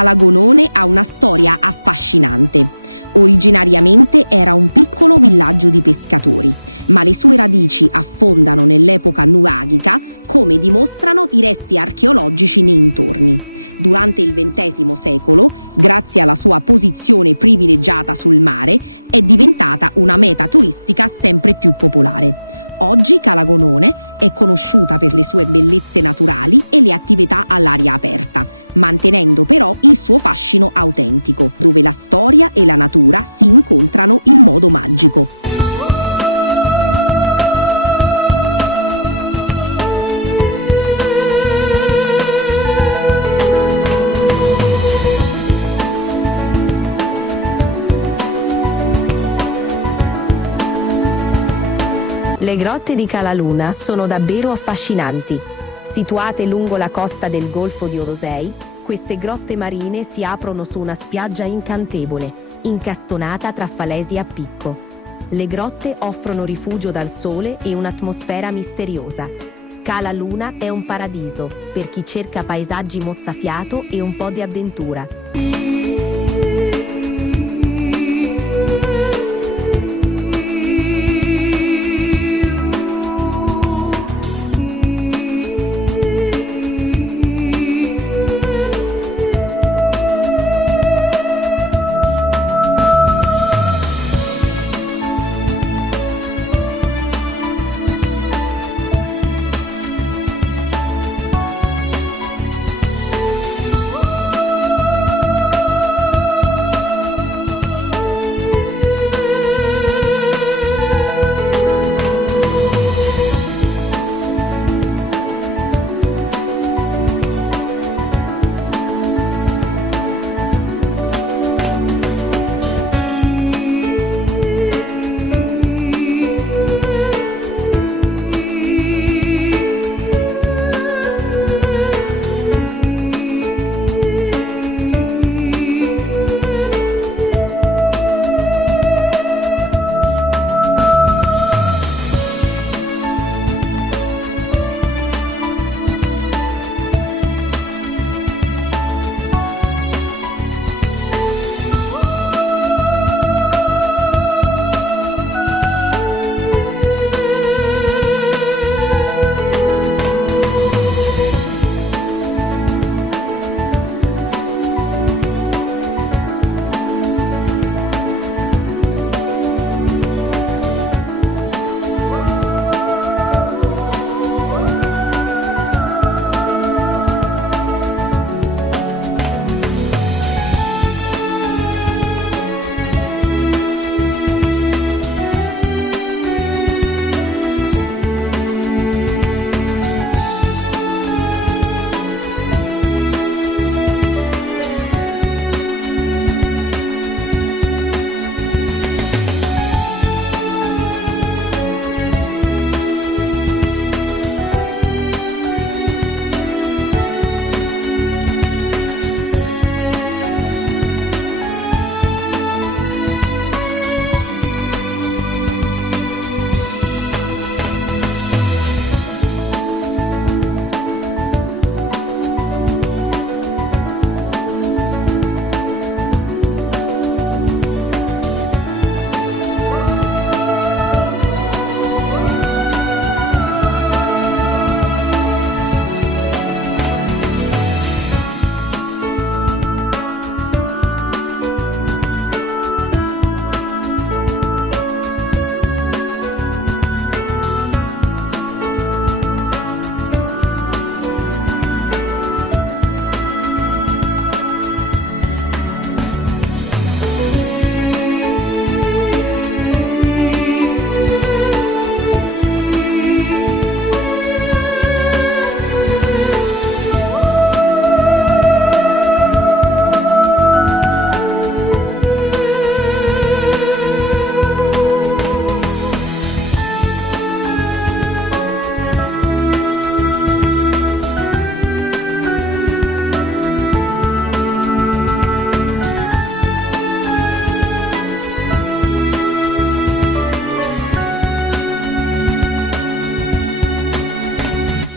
Calagonone ha una storia affascinante. Originariamente era un piccolo villaggio di pescatori, ma le sue radici affondano nell'epoca nuragica, come dimostrano i resti archeologici nei dintorni. Durante il XX secolo, grazie alla sua posizione privilegiata sul mare, è diventata una meta turistica sempre più popolare. Oggi Calagonone è conosciuta per le sue bellezze naturali e le attività all'aria aperta, mantenendo però il suo fascino autentico, dove la storia e la natura si incontrano in modo magico. Le grotte di Cala Luna sono davvero affascinanti. Situate lungo la costa del Golfo di Orosei, queste grotte marine si aprono su una spiaggia incantevole, incastonata tra falesi a picco. Le grotte offrono rifugio dal sole e un'atmosfera misteriosa. Cala Luna è un paradiso per chi cerca paesaggi mozzafiato e un po' di avventura.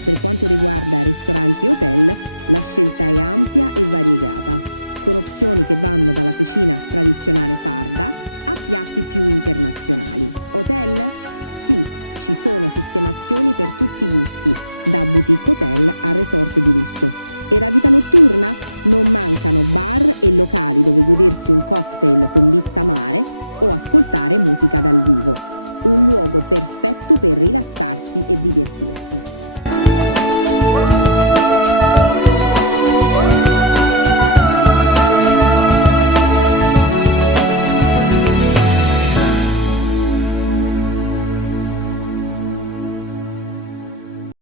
Per quanto riguarda ristoranti e hotel, la scelta è ampia e variegata. con opzioni che vanno dalla cucina tradizionale sarda a piatti più internazionali. Hotel? Sì, ci sono sistemazioni per tutti i gusti, da boutique hotel a resort di lusso. E la vita notturna? Non mancano bar e locali dove godersi un cocktail con vista mare o ascoltare musica dal vivo. Un luogo perfetto per rilassarsi e divertirsi.